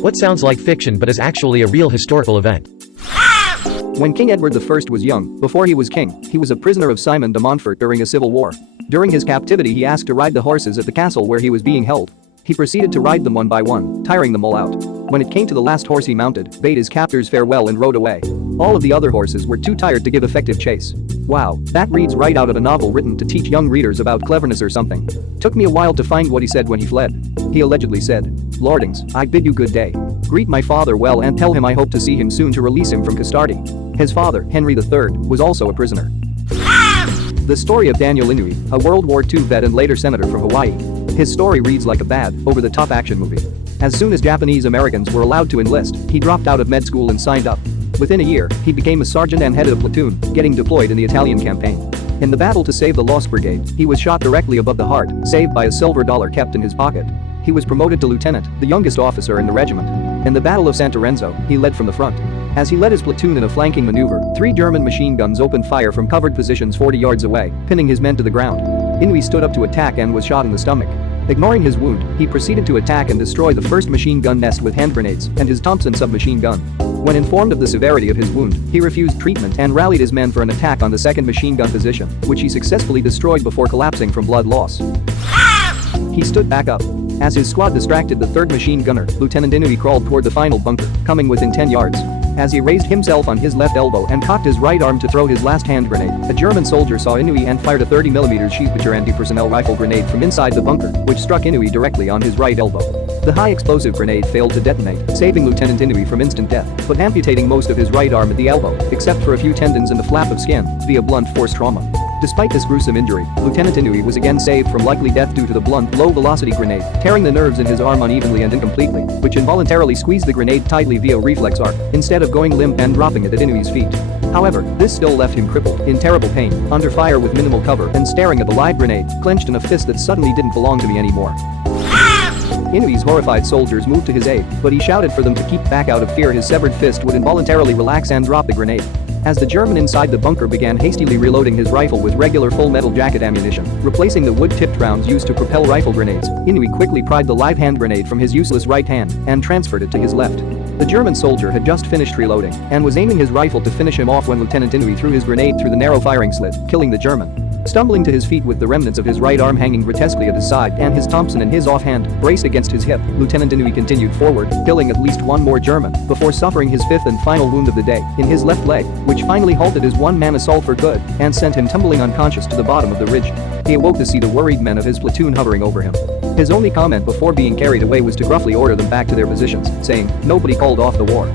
What sounds like fiction but is actually a real historical event? When King Edward I was young, before he was king, he was a prisoner of Simon de Montfort during a civil war. During his captivity he asked to ride the horses at the castle where he was being held. He proceeded to ride them one by one, tiring them all out. When it came to the last horse he mounted, bade his captors farewell and rode away. All of the other horses were too tired to give effective chase. Wow, that reads right out of a novel written to teach young readers about cleverness or something. Took me a while to find what he said when he fled. He allegedly said, "Lordings, I bid you good day. Greet my father well and tell him I hope to see him soon to release him from custody." His father, Henry III, was also a prisoner. The story of Daniel Inouye, a World War II vet and later senator from Hawaii. His story reads like a bad, over-the-top action movie. As soon as Japanese Americans were allowed to enlist, he dropped out of med school and signed up. Within a year, he became a sergeant and headed a platoon, getting deployed in the Italian campaign. In the battle to save the Lost Brigade, he was shot directly above the heart, saved by a silver dollar kept in his pocket. He was promoted to lieutenant, the youngest officer in the regiment. In the Battle of Santorenzo, he led from the front. As he led his platoon in a flanking maneuver, 3 German machine guns opened fire from covered positions 40 yards away, pinning his men to the ground. Inouye stood up to attack and was shot in the stomach. Ignoring his wound, he proceeded to attack and destroy the first machine gun nest with hand grenades and his Thompson submachine gun. When informed of the severity of his wound, he refused treatment and rallied his men for an attack on the second machine gun position, which he successfully destroyed before collapsing from blood loss. He stood back up. As his squad distracted the third machine gunner, Lieutenant Inouye crawled toward the final bunker, coming within 10 yards. As he raised himself on his left elbow and cocked his right arm to throw his last hand grenade, a German soldier saw Inouye and fired a 30mm Sheathpitcher anti-personnel rifle grenade from inside the bunker, which struck Inouye directly on his right elbow. The high-explosive grenade failed to detonate, saving Lieutenant Inouye from instant death, but amputating most of his right arm at the elbow, except for a few tendons and a flap of skin, via blunt force trauma. Despite this gruesome injury, Lieutenant Inouye was again saved from likely death due to the blunt, low-velocity grenade, tearing the nerves in his arm unevenly and incompletely, which involuntarily squeezed the grenade tightly via reflex arc, instead of going limp and dropping it at Inouye's feet. However, this still left him crippled, in terrible pain, under fire with minimal cover and staring at the live grenade, clenched in a fist that suddenly didn't belong to me anymore. Inouye's horrified soldiers moved to his aid, but he shouted for them to keep back out of fear his severed fist would involuntarily relax and drop the grenade. As the German inside the bunker began hastily reloading his rifle with regular full metal jacket ammunition, replacing the wood-tipped rounds used to propel rifle grenades, Inouye quickly pried the live hand grenade from his useless right hand and transferred it to his left. The German soldier had just finished reloading and was aiming his rifle to finish him off when Lieutenant Inouye threw his grenade through the narrow firing slit, killing the German. Stumbling to his feet with the remnants of his right arm hanging grotesquely at his side and his Thompson in his offhand, braced against his hip, Lieutenant Inouye continued forward, killing at least one more German, before suffering his 5th and final wound of the day, in his left leg, which finally halted his one-man assault for good, and sent him tumbling unconscious to the bottom of the ridge. He awoke to see the worried men of his platoon hovering over him. His only comment before being carried away was to gruffly order them back to their positions, saying, "Nobody called off the war."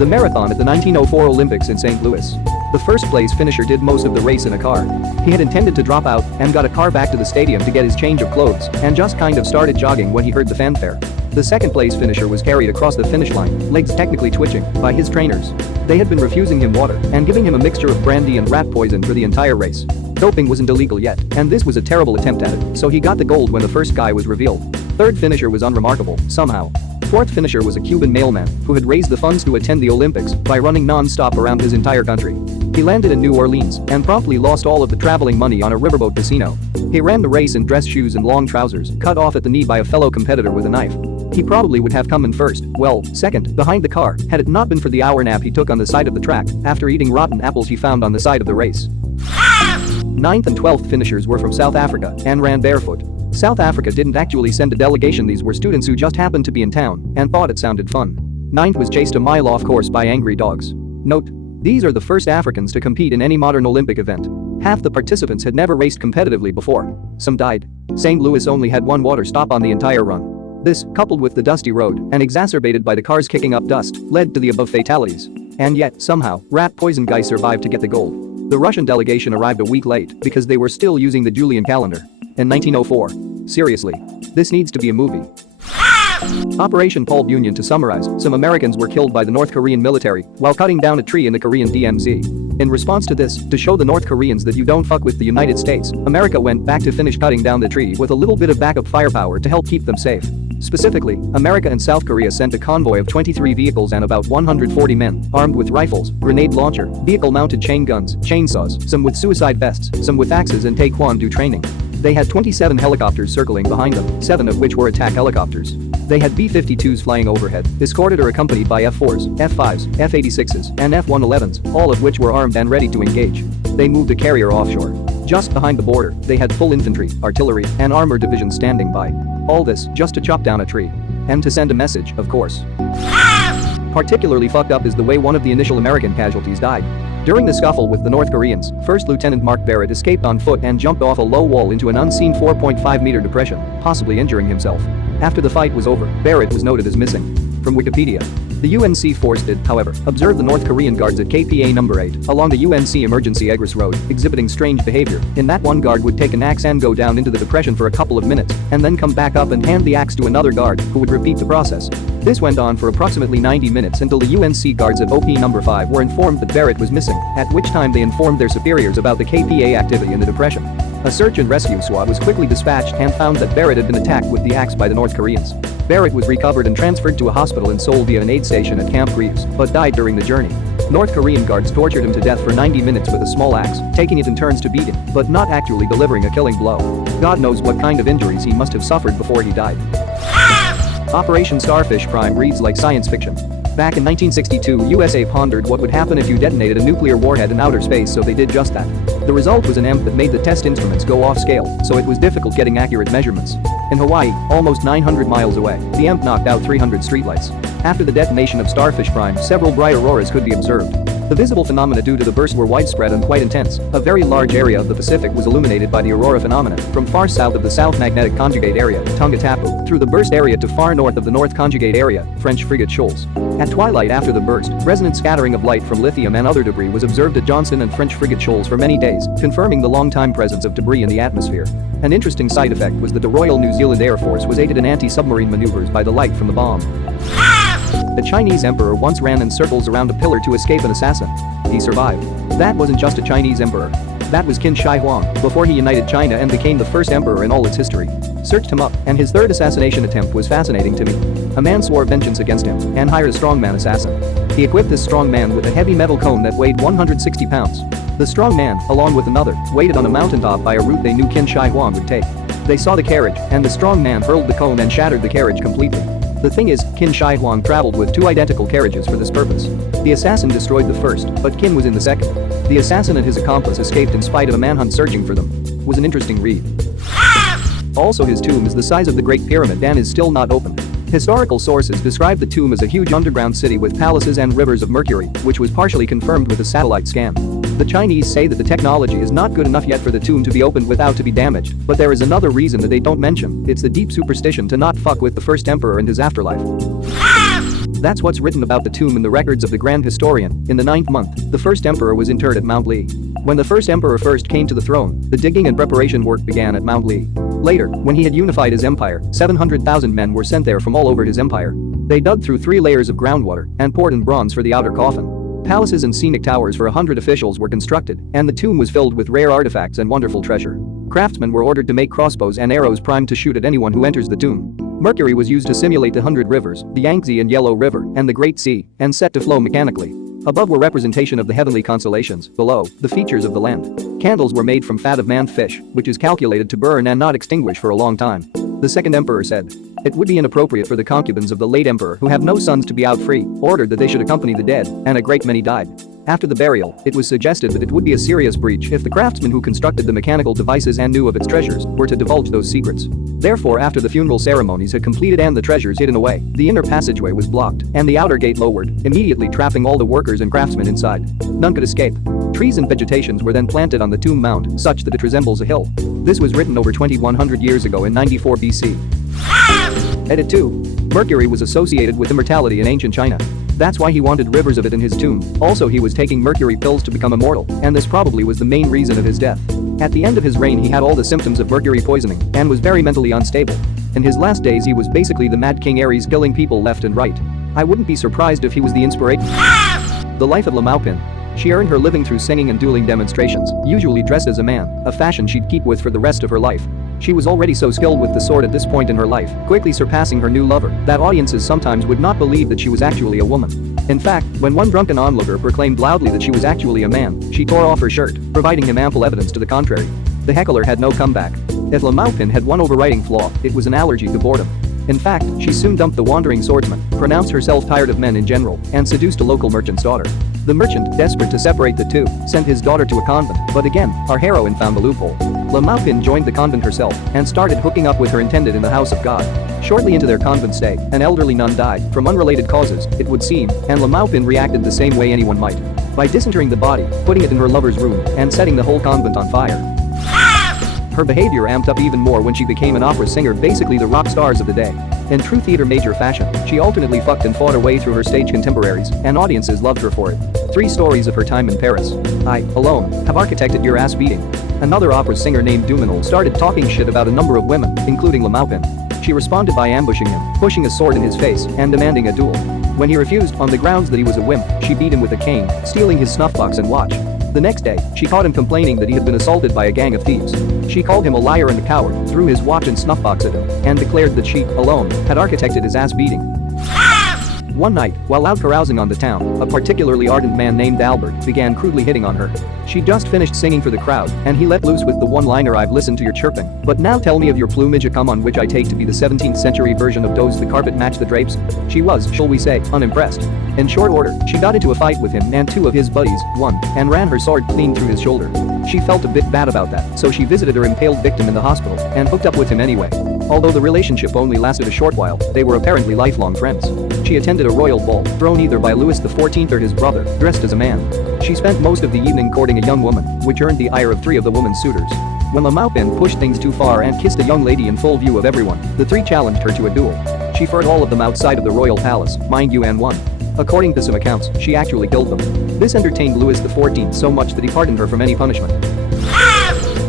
The marathon at the 1904 Olympics in St. Louis. The first-place finisher did most of the race in a car. He had intended to drop out and got a car back to the stadium to get his change of clothes and just kind of started jogging when he heard the fanfare. The second-place finisher was carried across the finish line, legs technically twitching, by his trainers. They had been refusing him water and giving him a mixture of brandy and rat poison for the entire race. Doping wasn't illegal yet, and this was a terrible attempt at it, so he got the gold when the first guy was revealed. Third finisher was unremarkable, somehow. Fourth finisher was a Cuban mailman who had raised the funds to attend the Olympics by running non-stop around his entire country. He landed in New Orleans and promptly lost all of the traveling money on a riverboat casino. He ran the race in dress shoes and long trousers, cut off at the knee by a fellow competitor with a knife. He probably would have come in first, well, second, behind the car, had it not been for the hour nap he took on the side of the track after eating rotten apples he found on the side of the race. 9th and 12th finishers were from South Africa and ran barefoot. South Africa didn't actually send a delegation, these were students who just happened to be in town and thought it sounded fun. 9th was chased a mile off course by angry dogs. Note: these are the first Africans to compete in any modern Olympic event. Half the participants had never raced competitively before. Some died. St. Louis only had one water stop on the entire run. This, coupled with the dusty road and exacerbated by the cars kicking up dust, led to the above fatalities. And yet, somehow, rat poison guy survived to get the gold. The Russian delegation arrived a week late because they were still using the Julian calendar. In 1904. Seriously. This needs to be a movie. Operation Paul Bunyan. To summarize, some Americans were killed by the North Korean military while cutting down a tree in the Korean DMZ. In response to this, to show the North Koreans that you don't fuck with the United States, America went back to finish cutting down the tree with a little bit of backup firepower to help keep them safe. Specifically, America and South Korea sent a convoy of 23 vehicles and about 140 men, armed with rifles, grenade launcher, vehicle-mounted chain guns, chainsaws, some with suicide vests, some with axes and taekwondo training. They had 27 helicopters circling behind them, 7 of which were attack helicopters. They had B-52s flying overhead, escorted or accompanied by F-4s, F-5s, F-86s, and F-111s, all of which were armed and ready to engage. They moved a carrier offshore. Just behind the border, they had full infantry, artillery, and armored divisions standing by. All this just to chop down a tree. And to send a message, of course. Particularly fucked up is the way one of the initial American casualties died. During the scuffle with the North Koreans, First Lieutenant Mark Barrett escaped on foot and jumped off a low wall into an unseen 4.5-meter depression, possibly injuring himself. After the fight was over, Barrett was noted as missing. From Wikipedia. The UNC force did, however, observe the North Korean guards at KPA number 8 along the UNC emergency egress road, exhibiting strange behavior. In that, one guard would take an axe and go down into the depression for a couple of minutes, and then come back up and hand the axe to another guard, who would repeat the process. This went on for approximately 90 minutes until the UNC guards at OP number 5 were informed that Barrett was missing, at which time they informed their superiors about the KPA activity in the depression. A search and rescue squad was quickly dispatched and found that Barrett had been attacked with the axe by the North Koreans. Barrett was recovered and transferred to a hospital in Seoul via an aid station at Camp Greaves, but died during the journey. North Korean guards tortured him to death for 90 minutes with a small axe, taking it in turns to beat him, but not actually delivering a killing blow. God knows what kind of injuries he must have suffered before he died. Operation Starfish Prime reads like science fiction. Back in 1962, USA pondered what would happen if you detonated a nuclear warhead in outer space, so they did just that. The result was an EMP that made the test instruments go off scale, so it was difficult getting accurate measurements. In Hawaii, almost 900 miles away, the EMP knocked out 300 streetlights. After the detonation of Starfish Prime, several bright auroras could be observed. The visible phenomena due to the burst were widespread and quite intense. A very large area of the Pacific was illuminated by the aurora phenomena, from far south of the South Magnetic Conjugate Area, Tonga Tapu, through the burst area to far north of the North Conjugate Area, French Frigate Shoals. At twilight after the burst, resonant scattering of light from lithium and other debris was observed at Johnson and French Frigate Shoals for many days, confirming the long-time presence of debris in the atmosphere. An interesting side effect was that the Royal New Zealand Air Force was aided in anti-submarine maneuvers by the light from the bomb. The Chinese emperor once ran in circles around a pillar to escape an assassin. He survived. That wasn't just a Chinese emperor. That was Qin Shi Huang, before he united China and became the first emperor in all its history. Searched him up, and his third assassination attempt was fascinating to me. A man swore vengeance against him and hired a strongman assassin. He equipped this strongman with a heavy metal cone that weighed 160 pounds. The strongman, along with another, waited on a mountaintop by a route they knew Qin Shi Huang would take. They saw the carriage, and the strongman hurled the cone and shattered the carriage completely. The thing is, Qin Shi Huang traveled with two identical carriages for this purpose. The assassin destroyed the first, but Qin was in the second. The assassin and his accomplice escaped in spite of a manhunt searching for them. Was an interesting read. Also, his tomb is the size of the Great Pyramid and is still not open. Historical sources describe the tomb as a huge underground city with palaces and rivers of mercury, which was partially confirmed with a satellite scan. The Chinese say that the technology is not good enough yet for the tomb to be opened without to be damaged, but there is another reason that they don't mention. It's the deep superstition to not fuck with the first emperor and his afterlife. That's what's written about the tomb in the records of the Grand Historian. In the 9th month, the first emperor was interred at Mount Lee. When the first emperor first came to the throne, the digging and preparation work began at Mount Lee. Later, when he had unified his empire, 700,000 men were sent there from all over his empire. They dug through 3 layers of groundwater and poured in bronze for the outer coffin. Palaces and scenic towers for 100 officials were constructed, and the tomb was filled with rare artifacts and wonderful treasure. Craftsmen were ordered to make crossbows and arrows primed to shoot at anyone who enters the tomb. Mercury was used to simulate the 100 rivers, the Yangtze and Yellow River, and the Great Sea, and set to flow mechanically. Above were representation of the heavenly constellations, below, the features of the land. Candles were made from fat of manned fish, which is calculated to burn and not extinguish for a long time. The second emperor said, "It would be inappropriate for the concubines of the late emperor who have no sons to be out free, ordered that they should accompany the dead, and a great many died." After the burial, it was suggested that it would be a serious breach if the craftsmen who constructed the mechanical devices and knew of its treasures were to divulge those secrets. Therefore, after the funeral ceremonies had completed and the treasures hidden away, the inner passageway was blocked and the outer gate lowered, immediately trapping all the workers and craftsmen inside. None could escape. Trees and vegetations were then planted on the tomb mound, such that it resembles a hill. This was written over 2100 years ago in 94 BC. Edit 2. Mercury was associated with immortality in ancient China. That's why he wanted rivers of it in his tomb. Also, he was taking mercury pills to become immortal, and this probably was the main reason of his death. At the end of his reign, he had all the symptoms of mercury poisoning and was very mentally unstable. In his last days, he was basically the Mad King Ares, killing people left and right. I wouldn't be surprised if he was the inspiration. The life of Lamau. She earned her living through singing and dueling demonstrations, usually dressed as a man, a fashion she'd keep with for the rest of her life. She was already so skilled with the sword at this point in her life, quickly surpassing her new lover, that audiences sometimes would not believe that she was actually a woman. In fact, when one drunken onlooker proclaimed loudly that she was actually a man, she tore off her shirt, providing him ample evidence to the contrary. The heckler had no comeback. If Lamau had one overriding flaw, it was an allergy to boredom. In fact, she soon dumped the wandering swordsman, pronounced herself tired of men in general, and seduced a local merchant's daughter. The merchant, desperate to separate the two, sent his daughter to a convent, but again, our heroine found the loophole. La Maupin joined the convent herself and started hooking up with her intended in the house of God. Shortly into their convent stay, an elderly nun died, from unrelated causes, it would seem, and La Maupin reacted the same way anyone might. By disinterring the body, putting it in her lover's room, and setting the whole convent on fire. Her behavior amped up even more when she became an opera singer, basically the rock stars of the day. In true theater major fashion, she alternately fucked and fought her way through her stage contemporaries, and audiences loved her for it. 3 stories of her time in Paris. I, alone, have architected your ass beating. Another opera singer named Duminal started talking shit about a number of women, including La Maupin. She responded by ambushing him, pushing a sword in his face, and demanding a duel. When he refused, on the grounds that he was a wimp, she beat him with a cane, stealing his snuff box and watch. The next day, she caught him complaining that he had been assaulted by a gang of thieves. She called him a liar and a coward, threw his watch and snuff box at him, and declared that she, alone, had architected his ass beating. One night, while out carousing on the town, a particularly ardent man named Albert began crudely hitting on her. She just finished singing for the crowd, and he let loose with the one-liner, "I've listened to your chirping, but now tell me of your plumage, a come on which I take to be the 17th century version of does the carpet match the drapes?" She was, shall we say, unimpressed. In short order, she got into a fight with him and 2 of his buddies, and ran her sword clean through his shoulder. She felt a bit bad about that, so she visited her impaled victim in the hospital and hooked up with him anyway. Although the relationship only lasted a short while, they were apparently lifelong friends. She attended a royal ball, thrown either by Louis XIV or his brother, dressed as a man. She spent most of the evening courting a young woman, which earned the ire of 3 of the woman's suitors. When La Maupin pushed things too far and kissed a young lady in full view of everyone, the 3 challenged her to a duel. She fought all of them outside of the royal palace, mind you, and won. According to some accounts, she actually killed them. This entertained Louis XIV so much that he pardoned her from any punishment.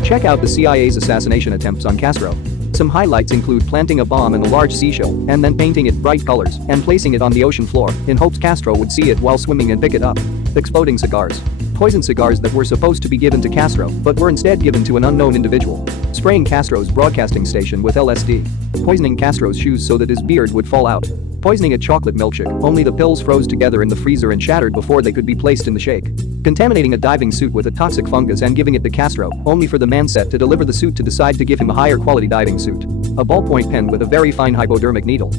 Check out the CIA's assassination attempts on Castro. Some highlights include planting a bomb in a large seashell and then painting it bright colors and placing it on the ocean floor in hopes Castro would see it while swimming and pick it up. Exploding cigars. Poison cigars that were supposed to be given to Castro but were instead given to an unknown individual. Spraying Castro's broadcasting station with LSD. Poisoning Castro's shoes so that his beard would fall out. Poisoning a chocolate milkshake, only the pills froze together in the freezer and shattered before they could be placed in the shake. Contaminating a diving suit with a toxic fungus and giving it to Castro, only for the man set to deliver the suit to decide to give him a higher quality diving suit. A ballpoint pen with a very fine hypodermic needle.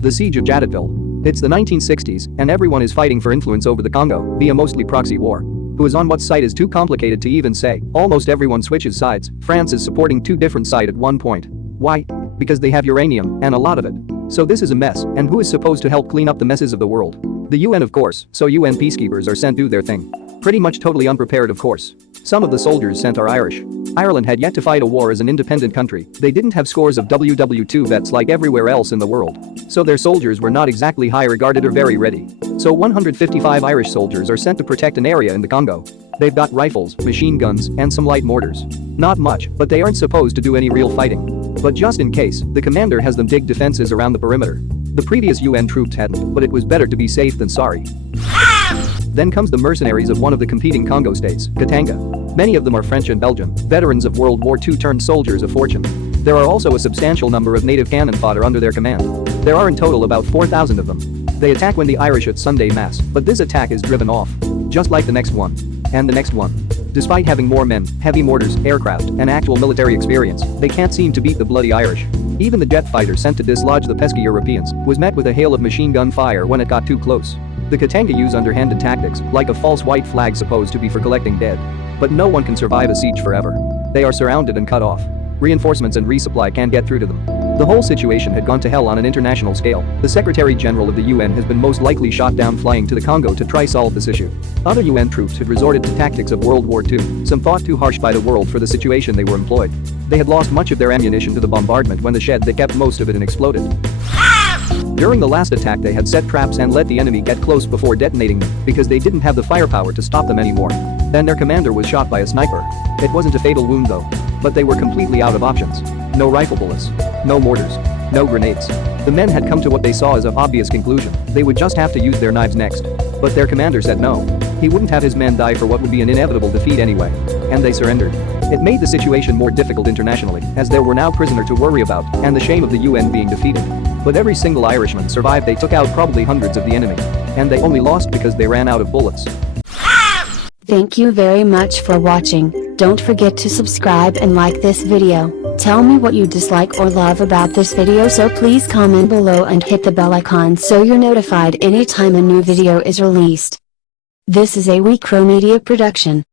The Siege of Jadotville. It's the 1960s, and everyone is fighting for influence over the Congo, via mostly proxy war. Who is on what side is too complicated to even say. Almost everyone switches sides. France is supporting 2 different sides at one point. Why? Because they have uranium, and a lot of it. So this is a mess, and who is supposed to help clean up the messes of the world? The UN, of course, so UN peacekeepers are sent to do their thing. Pretty much totally unprepared, of course. Some of the soldiers sent are Irish. Ireland had yet to fight a war as an independent country. They didn't have scores of WW2 vets like everywhere else in the world. So their soldiers were not exactly high regarded or very ready. So 155 Irish soldiers are sent to protect an area in the Congo. They've got rifles, machine guns, and some light mortars. Not much, but they aren't supposed to do any real fighting. But just in case, the commander has them dig defenses around the perimeter. The previous UN troops hadn't, but it was better to be safe than sorry. Then comes the mercenaries of one of the competing Congo states, Katanga. Many of them are French and Belgian, veterans of World War II turned soldiers of fortune. There are also a substantial number of native cannon fodder under their command. There are in total about 4,000 of them. They attack when the Irish at Sunday Mass, but this attack is driven off. Just like the next one. And the next one. Despite having more men, heavy mortars, aircraft, and actual military experience, they can't seem to beat the bloody Irish. Even the jet fighter sent to dislodge the pesky Europeans was met with a hail of machine gun fire when it got too close. The Katanga use underhanded tactics, like a false white flag supposed to be for collecting dead. But no one can survive a siege forever. They are surrounded and cut off. Reinforcements and resupply can't get through to them. The whole situation had gone to hell on an international scale. The Secretary General of the UN has been most likely shot down flying to the Congo to try solve this issue. Other UN troops had resorted to tactics of World War II, some thought too harsh by the world for the situation they were employed. They had lost much of their ammunition to the bombardment when the shed they kept most of it and exploded. During the last attack they had set traps and let the enemy get close before detonating them because they didn't have the firepower to stop them anymore. Then their commander was shot by a sniper. It wasn't a fatal wound though. But they were completely out of options. No rifle bullets. No mortars. No grenades. The men had come to what they saw as an obvious conclusion. They would just have to use their knives next. But their commander said no. He wouldn't have his men die for what would be an inevitable defeat anyway. And they surrendered. It made the situation more difficult internationally, as there were now prisoners to worry about, and the shame of the UN being defeated. But every single Irishman survived. They took out probably hundreds of the enemy. And they only lost because they ran out of bullets. Thank you very much for watching. Don't forget to subscribe and like this video. Tell me what you dislike or love about this video, so please comment below and hit the bell icon so you're notified anytime a new video is released. This is a WeCrow Media production.